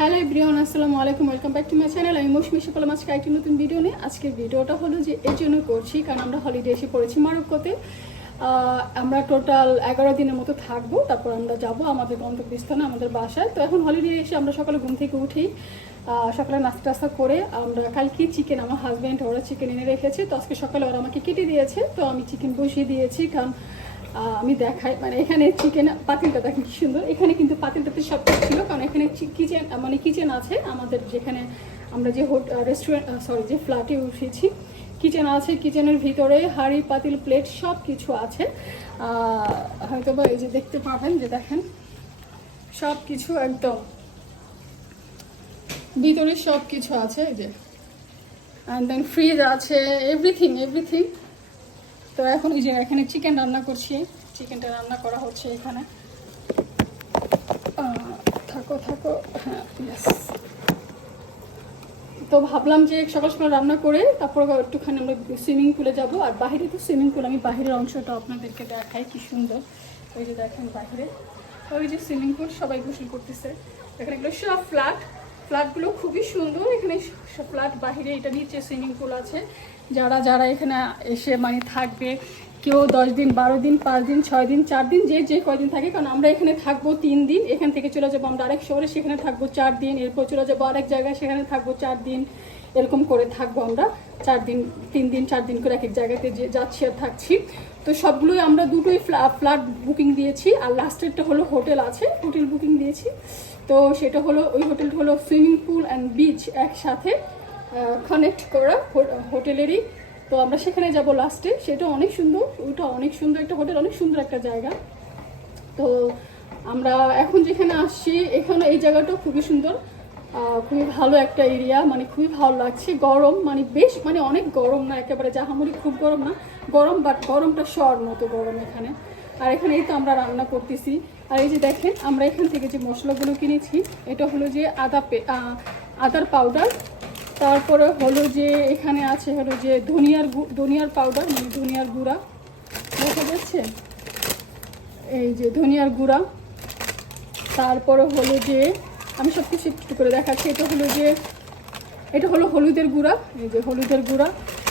Hello everyone, আসসালামু আলাইকুম, welcome back to my channel. আমি মৌসুমী সকালাম আজকে একটি নতুন ভিডিও নিয়ে। আজকের ভিডিওটা হলো যে এর জন্য করছি কারণ আমরা হলিডে এসে পড়েছি মরক্কোতে। আমরা টোটাল 11 দিনের মতো থাকবো, তারপর আমরা যাব আমাদের গন্তব্যস্থানে, আমাদের বাসায়। তো এখন হলিডে এসে আমরা সকালে ঘুম থেকে উঠেই সকালে নাস্তা টাস্তা করে আমরা কালকে চিকেন, আমার হাজব্যান্ড ওরা চিকেন এনে রেখেছে, তো আজকে সকালে ওরা আমাকে কেটে দিয়েছে, তো আমি চিকেন বসিয়ে দিয়েছি। কারণ আমি দেখাই, মানে এখানে চিকেন পাতিলটা দেখেন কি সুন্দর, এখানে কিন্তু পাতিলটাতে সব কিছু ছিল, কারণ এখানে কিচেন মানে কিচেন আছে আমাদের, যেখানে আমরা যে রেস্টুরেন্ট যে ফ্ল্যাটে উঠেছি কিচেন আছে, কিচেনের ভিতরে হাঁড়ি পাতিল প্লেট সব কিছু আছে। হয়তো বা এই যে দেখতে পাবেন, যে দেখেন সব কিছু একদম ভিতরে সব কিছু আছে, এই যে অ্যান্ড দেন ফ্রিজ আছে, এভরিথিং। তো এখন এই যে এখানে চিকেন রান্না করছি, চিকেনটা রান্না করা হচ্ছে এখানে। থাকো হ্যাঁ, ইয়েস। তো ভাবলাম যে সকাল সকাল রান্না করে তারপর একটুখানি আমরা সুইমিং পুলে যাব। আর বাইরে তো সুইমিং পুল, আমি বাইরের অংশটা আপনাদেরকে দেখাই কি সুন্দর। ওই যে দেখেন বাইরে ওই যে সুইমিং পুল, সবাই গোসল করতেছে এখানে। এগুলো সব ফ্ল্যাটগুলো খুবই সুন্দর। এখানে সব ফ্ল্যাট বাহিরে, এটা নিচে সুইমিং পুল আছে। যারা এখানে এসে মানে থাকবে, কেউ 10 দিন 12 দিন 5 দিন 6 দিন 4 দিন, যে কয়দিন থাকে, কারণ আমরা এখানে থাকবো 3 দিন। এখান থেকে চলে যাবো আমরা আরেক শহরে, সেখানে থাকবো 4 দিন। এরপর চলে যাবো আরেক জায়গায়, সেখানে থাকবো 4 দিন। এরকম করে থাকবো আমরা 4 দিন 3 দিন 4 দিন করে এক এক জায়গাতে যে যাচ্ছি আর থাকছি। তো সবগুলোই আমরা দুটোই ফ্ল্যাট বুকিং দিয়েছি। আর লাস্টেরটা হলো হোটেল আছে, হোটেল বুকিং দিয়েছি। তো সেটা হলো, ওই হোটেলটা হলো সুইমিং পুল অ্যান্ড বিচ একসাথে কানেক্ট করা হোটেলেরই। তো আমরা সেখানে যাব লাস্টে, সেটা অনেক সুন্দর, ওইটা অনেক সুন্দর একটা হোটেল, অনেক সুন্দর একটা জায়গা। তো আমরা এখন যেখানে আসছি, এখানে এই জায়গাটাও খুবই সুন্দর, খুবই ভালো একটা এরিয়া, মানে খুবই ভালো লাগছে। গরম মানে বেশ, মানে অনেক গরম না, একেবারে জাহামরি খুব গরম না, গরম, বাট গরমটা শর মতো গরম এখানে। আর এখানে এই তো আমরা রান্না করতেছি। আর এই যে দেখেন আমরা এখান থেকে যে মশলাগুলো কিনেছি, এটা হলো যে আদার পাউডার, তারপরে হলো যে এখানে আছে হলো যে ধনিয়ার পাউডার, মানে ধনিয়ার গুঁড়া, দেখা যাচ্ছে এই যে ধনিয়ার গুঁড়া। তারপরে হলো যে আমি সব কিছু একটু করে দেখাচ্ছি, এটা হলো হলুদের গুঁড়া, এই যে হলুদের গুঁড়া।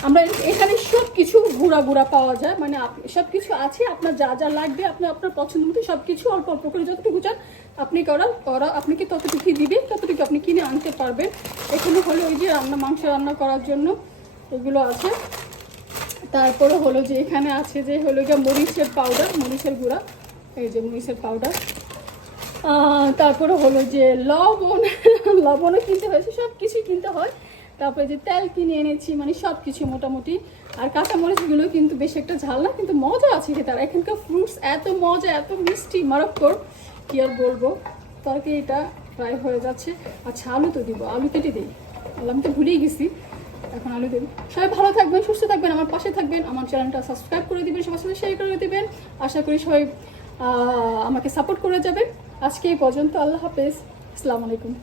আমরা এখানে সব কিছু গুঁড়া পাওয়া যায়, মানে সব কিছু আছে, আপনার যা যা লাগবে আপনার পছন্দ মতো সব কিছু অল্প অল্প করে যতটুকু চান আপনি আপনাকে ততটুকুই দিবে, ততটুকু আপনি কিনে আনতে পারবেন। এখানে হলো ওই যে মাংস রান্না করার জন্য এগুলো আছে। তারপরে হলো যে এখানে আছে যে হলো গিয়ে মরিচের পাউডার, মরিচের গুঁড়া, এই যে মরিচের পাউডার। তারপরে হলো যে লবণও কিনতে হয়েছে, সব কিছুই কিনতে হয়। তারপরে যে তেল কিনে এনেছি, মানে সব কিছু মোটামুটি। আর কাঁচামরিচগুলো কিন্তু বেশি একটা ঝাল না, কিন্তু মজা আছে খেতে। আর এখানকার ফ্রুটস এত মজা, এত মিষ্টি, মরক্কোর কি আর বলবো। তরকারিটা প্রায় হয়ে যাচ্ছে। আচ্ছা, আলু তো দিব, আলু কেটে দিই, আমি তো ভুলেই গেছি, এখন আলু দেব। সবাই ভালো থাকবেন, সুস্থ থাকবেন, আমার পাশে থাকবেন, আমার চ্যানেলটা সাবস্ক্রাইব করে দিবেন, সবার সাথে শেয়ার করে দিবেন। আশা করি সবাই আমাকে সাপোর্ট করে যাবেন। আজকে এই পর্যন্ত, আল্লাহ হাফেজ, আসসালামু আলাইকুম।